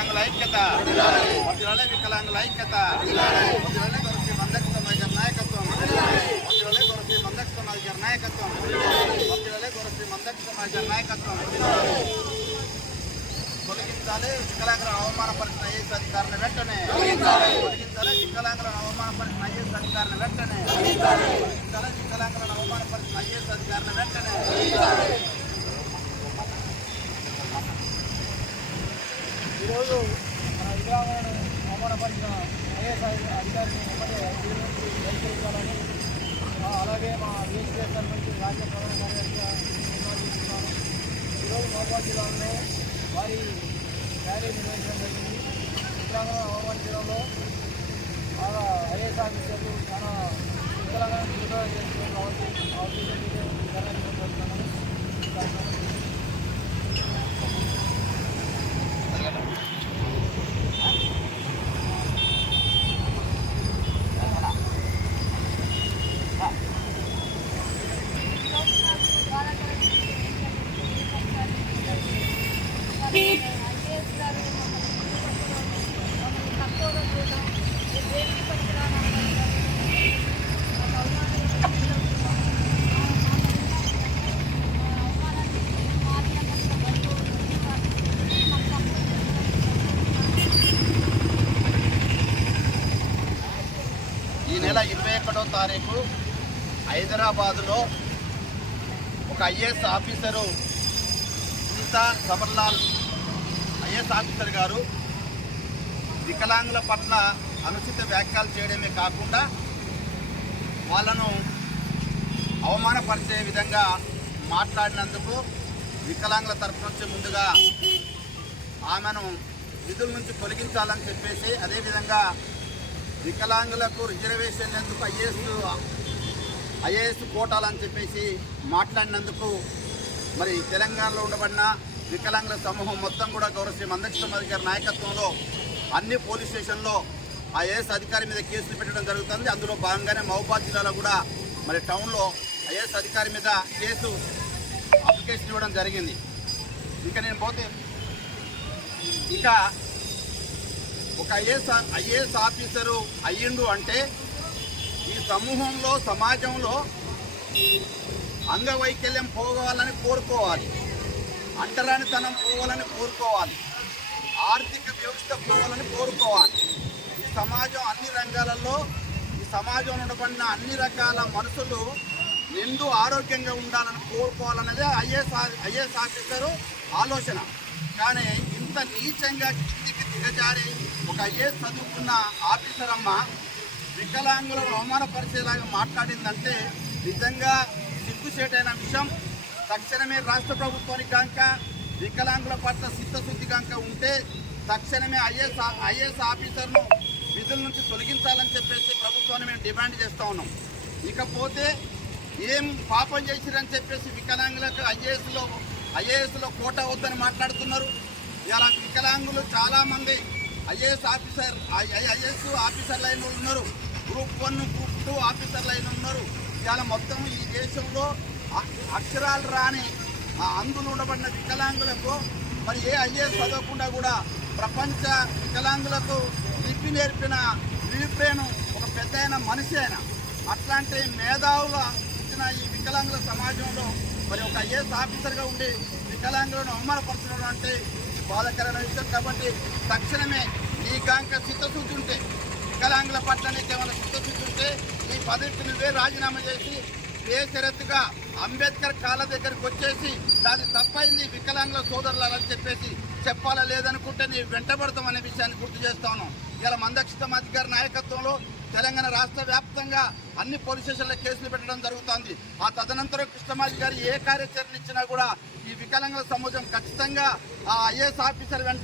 వికలాంగుల ఐక్యత, వర్ధిల్లాలి వికలాంగుల ఐక్యత, వర్ధిల్లాలి గౌరవ మందక్ష సమాజ్ గారి నాయకత్వం, వర్ధిల్లాలి గౌరవ మందక్ష సమాజ్ గారి నాయకత్వం, వర్ధిల్లాలి గౌరవ మందక్ష సమాజ్ గారి నాయకత్వం. తొలగించాలి వికలాంగులను అవమానపరిచిన ఐఏఎస్ అధికారులను వెంటనే, తొలగించాలి వికలాంగులను అవమానపరిచిన ఐఏఎస్ అధికారులను వెంటనే, తొలగించాలి వికలాంగులను అవమానపరిచిన ఐఏఎస్ అధికారులను వెంటనే. ఈరోజు మన వికలాంగులను అవమానపరిచిన ఐఏఎస్ అధికారిని బహిష్కరించాలని, అలాగే మా విఎస్పీఎస్ఆర్ నుంచి రాజ్య ప్రధాన కార్యదర్శిగా నిర్వహిస్తున్నాను. ఈరోజు మహబూబాబాద్ జిల్లాలో వారి ర్యాలీ నిర్వహించడం జరిగింది. వికలాంగులను అవమానించడంలో చాలా ఐఏఎస్ ఆఫీసర్లు చాలా వికలాంగులను విడుదల చేస్తున్నారు కాబట్టి ఆ ఉద్దేశం జరుగుతున్నాను. ఈ నెల 21వ తారీఖు హైదరాబాదులో ఒక IAS officer Seetha Samarlal IAS officer గారు వికలాంగుల పట్ల అనుచిత వ్యాఖ్యలు చేయడమే కాకుండా వాళ్ళను అవమానపరిచే విధంగా మాట్లాడినందుకు వికలాంగుల తరఫు నుంచి ముందుగా ఆమెను విధుల నుంచి తొలగించాలని చెప్పేసి, అదేవిధంగా వికలాంగులకు రిజర్వేషన్ ఎందుకు ఐఏఎస్ కోటాలని చెప్పేసి మాట్లాడినందుకు మరి తెలంగాణలో ఉండబడిన వికలాంగుల సమూహం మొత్తం కూడా గౌరవ శ్రీ మందక్ష సమాజ్ గారి నాయకత్వంలో అన్ని పోలీస్ స్టేషన్లో ఐఏఎస్ అధికారి మీద కేసులు పెట్టడం జరుగుతుంది. అందులో భాగంగానే మహబూబాబాద్ జిల్లాలో కూడా మరి టౌన్లో ఐఏఎస్ అధికారి మీద కేసు అప్లికేషన్ ఇవ్వడం జరిగింది. నేను పోతే ఒక ఐఏఎస్ ఆఫీసరు అయ్యిండు అంటే ఈ సమూహంలో సమాజంలో అంగవైకల్యం పోవాలని కోరుకోవాలి, అంటరానితనం పోవాలని కోరుకోవాలి, ఆర్థిక వ్యవస్థ పోవాలని కోరుకోవాలి. ఈ సమాజం అన్ని రంగాలలో ఈ సమాజంలో ఉండబడిన అన్ని రకాల మనుషులు నిండు ఆరోగ్యంగా ఉండాలని కోరుకోవాలన్నదే ఐఏఎస్ ఆఫీసరు ఆలోచన. కానీ ఇంత నీచంగా కిందికి దిగజారి ఒక ఐఏఎస్ చదువుకున్న ఆఫీసర్ అమ్మ వికలాంగులను అవమానపరిచేలాగా మాట్లాడిందంటే నిజంగా సిగ్గుచేటైన విషయం. తక్షణమే రాష్ట్ర ప్రభుత్వానికి కనుక వికలాంగుల పట్ల చిత్తశుద్ధి కనుక ఉంటే తక్షణమే ఐఏఎస్ ఆఫీసర్ను విధుల నుంచి తొలగించాలని చెప్పేసి ప్రభుత్వాన్ని మేము డిమాండ్ చేస్తూ ఉన్నాం. ఇకపోతే ఏం పాపం చేసిరని చెప్పేసి వికలాంగులకు ఐఏఎస్లో కోటా వద్దని మాట్లాడుతున్నారు. ఇలా వికలాంగులు చాలామంది ఐఏఎస్ ఆఫీసర్ లైన్ ఉన్నారు, గ్రూప్ 1 గ్రూప్ 2 ఆఫీసర్ లైన్ ఉన్నారు. ఇవాళ మొత్తం ఈ దేశంలో అక్షరాలు రాని అందులో ఉండబడిన వికలాంగులకు మరి ఏ ఐఏఎస్ చదవకుండా కూడా ప్రపంచ వికలాంగులకు లిపి నేర్పిన విలిప్రేను ఒక పెద్ద మనిషి అయిన అట్లాంటి మేధావుల ఇచ్చిన ఈ వికలాంగుల సమాజంలో మరి ఒక ఐఏఎస్ ఆఫీసర్గా ఉండి వికలాంగులను అవమానపరచడం అంటే బాధాకరమైన విషయం. కాబట్టి తక్షణమే నీకాంక చిత్తశుద్ధి ఉంటే, వికలాంగుల పట్ల నీకేమైనా చిత్తశుద్ధి ఉంటే ఈ పదవికి నువ్వే రాజీనామా చేసి బేషరతుగా అంబేద్కర్ కాళ్ళ దగ్గరికి వచ్చేసి దాన్ని తప్పైంది వికలాంగుల సోదరులని చెప్పేసి చెప్పాలా, లేదనుకుంటే నీ వెంటబడతామనే విషయాన్ని గుర్తు చేస్తాను. ఇలా మందక్ష సమాజ్ గారి నాయకత్వంలో తెలంగాణ రాష్ట్ర వ్యాప్తంగా అన్ని పోలీస్ స్టేషన్లో కేసులు పెట్టడం జరుగుతుంది. ఆ తదనంతరం కృష్ణమాజీ గారు ఏ కార్యాచరణ ఇచ్చినా కూడా ఈ వికలాంగుల సమాజం ఖచ్చితంగా ఆ ఐఏఎస్ ఆఫీసర్